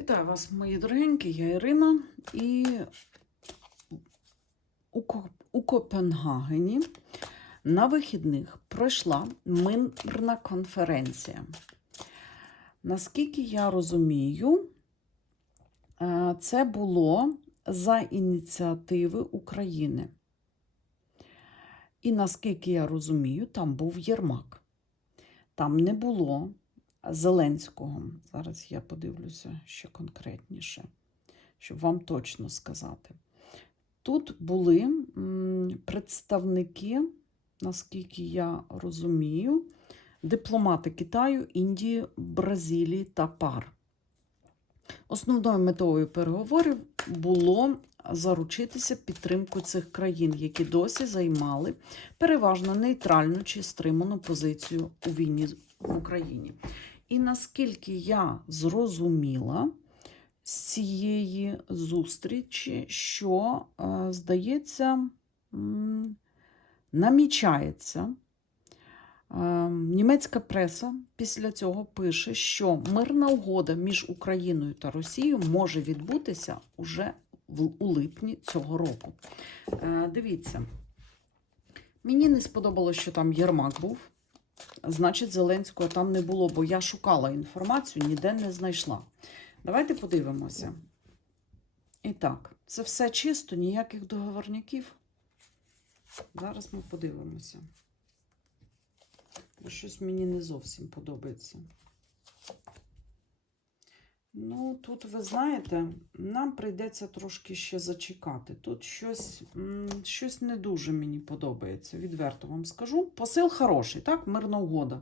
Вітаю вас, мої дорогенькі, я Ірина. І у, Копенгагені на вихідних пройшла мирна конференція. Наскільки я розумію, е, це було за ініціативи України. І наскільки я розумію, там був Єрмак. Там не було Зеленського. Зараз я подивлюся ще конкретніше, щоб вам точно сказати. Тут були представники, наскільки я розумію, дипломати Китаю, Індії, Бразилії та пар. Основною метою переговорів було заручитися підтримкою цих країн, які досі займали переважно нейтральну чи стриману позицію у війні в Україні. І наскільки я зрозуміла з цієї зустрічі, що, е, здається, намічається. Е, Німецька преса після цього пише, що мирна угода між Україною та Росією може відбутися уже у липні цього року. Е, Дивіться, мені не сподобалося, що там Єрмак був. Значить, Зеленського там не було, бо я шукала інформацію, ніде не знайшла. Давайте подивимося. І так, це все чисто, ніяких договорняків. Зараз ми подивимося. Щось мені не зовсім подобається. Ну, тут, ви знаєте, нам прийдеться трошки ще зачекати. Тут щось, щось не дуже мені подобається, відверто вам скажу. Посил хороший, так, мирна угода.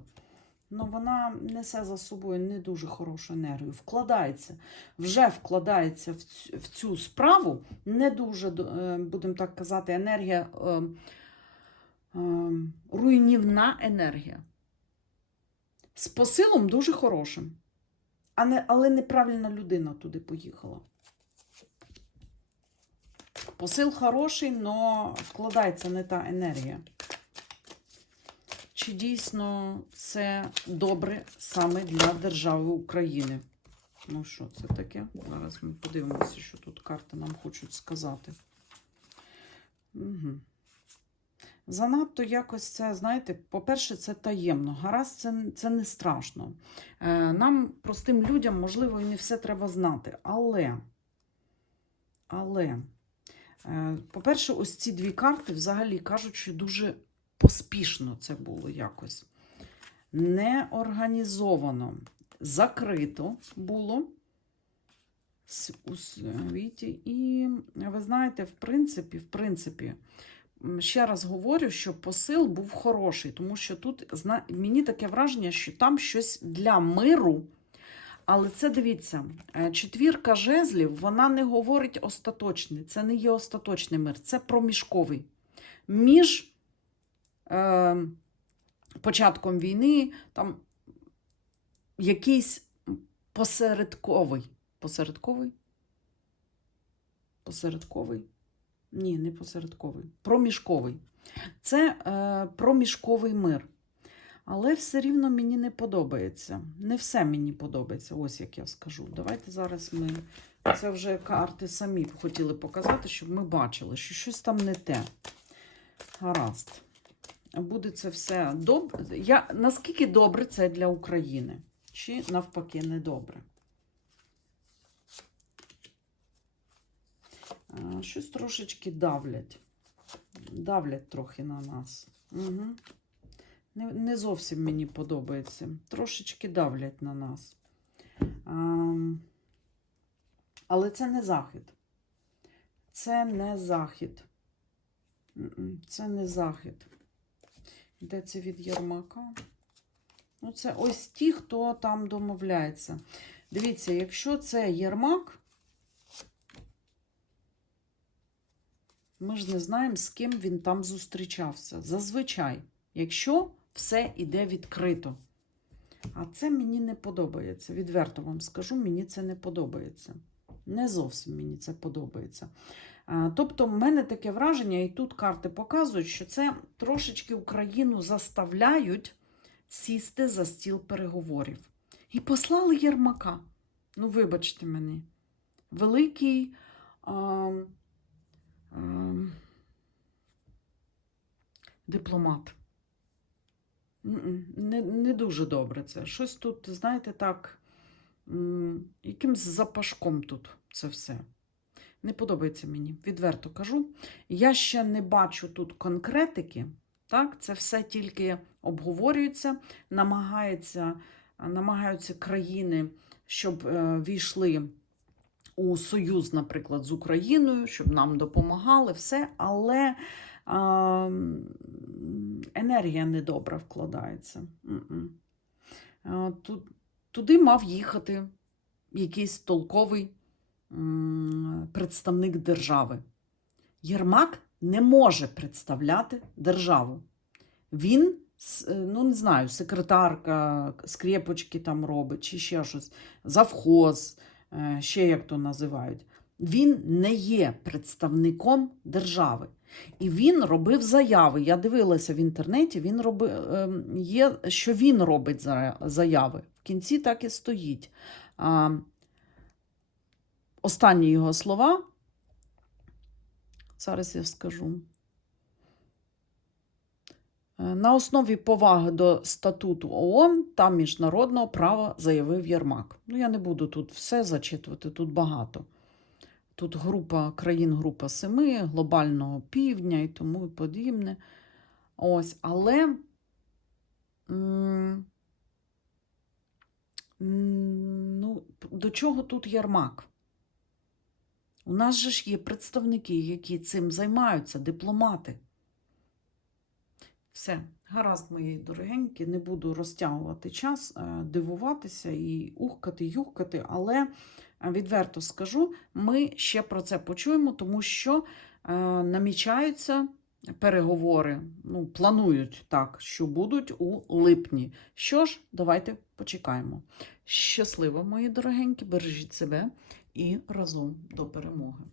Ну, вона несе за собою не дуже хорошу енергію. Вкладається, вже вкладається в цю, в цю справу не дуже, е, будемо так казати, енергія, е, е, руйнівна енергія. З посилом дуже хорошим. Але неправильна людина туди поїхала. Посил хороший, але вкладається не та енергія. Чи дійсно це добре саме для держави України? Ну, що це таке? Зараз ми подивимося, що тут карти нам хочуть сказати. Угу. Занадто якось це, знаєте, по-перше, це таємно. Гаразд, це, це не страшно. Е, Нам, простим людям, можливо, і не все треба знати. Але, але, е, по-перше, ось ці дві карти взагалі кажуть, що дуже поспішно це було якось. Неорганізовано, закрито було у світі. І ви знаєте, в принципі, в принципі, ще раз говорю, що посил був хороший, тому що тут мені таке враження, що там щось для миру. Але це дивіться, е, четвірка жезлів, вона не говорить остаточний. Це не є остаточний мир, це проміжковий. Між е, початком війни там якийсь посередковий. Посередковий? Посередковий? Ні, не посередковий. Проміжковий. Це е, проміжковий мир. Але все рівно мені не подобається. Не все мені подобається, ось як я скажу. Давайте зараз ми. Це вже карти самі хотіли показати, щоб ми бачили, що щось там не те. Гаразд. Буде це все добре. Я... Наскільки добре це для України? Чи навпаки не добре? А, Щось трошечки давлять. Давлять трохи на нас. Угу. Не, не зовсім мені подобається. Трошечки давлять на нас. А, але це не захід. Це не захід. Це не захід. Де це від Єрмака? Ну, це ось ті, хто там домовляється. Дивіться, якщо це Єрмак, ми ж не знаємо, з ким він там зустрічався. Зазвичай, якщо все іде відкрито. А це мені не подобається. Відверто вам скажу, мені це не подобається. Не зовсім мені це подобається. Тобто, в мене таке враження, і тут карти показують, що це трошечки Україну заставляють сісти за стіл переговорів. І послали Єрмака. Ну, вибачте мені. Великий. Дипломат. Не, не дуже добре це. Щось тут, знаєте, так, якимсь запашком тут це все. Не подобається мені, відверто кажу. Я ще не бачу тут конкретики. Так, це все тільки обговорюється, намагається, намагаються країни, щоб е, війшли у союз, наприклад, з Україною, щоб нам допомагали, все, але а, енергія недобра вкладається. М-м. Туди мав їхати якийсь толковий представник держави. Єрмак не може представляти державу. Він, е, ну не знаю, секретарка, скрепочки там робить, чи ще щось, завхоз, е, ще як то називають. Він не є представником держави. І він робив заяви. Я дивилася в інтернеті, він робив, ем, є, що він робить заяви. В кінці так і стоїть. Останні його слова. Зараз я скажу. Е, На основі поваги до статуту ООН та міжнародного права заявив Єрмак. Ну, я не буду тут все зачитувати, тут багато. Тут група країн, група семи, глобального півдня і тому і подібне. Ось, але м, ну, до чого тут Єрмак? У нас же ж є представники, які цим займаються, дипломати. Все, гаразд, мої дорогенькі, не буду розтягувати час, е, дивуватися і ухкати, юхкати, але е, відверто скажу, ми ще про це почуємо, тому що е, намічаються переговори, ну, планують так, що будуть у липні. Що ж, давайте почекаємо. Щасливо, мої дорогенькі, бережіть себе і разом до перемоги.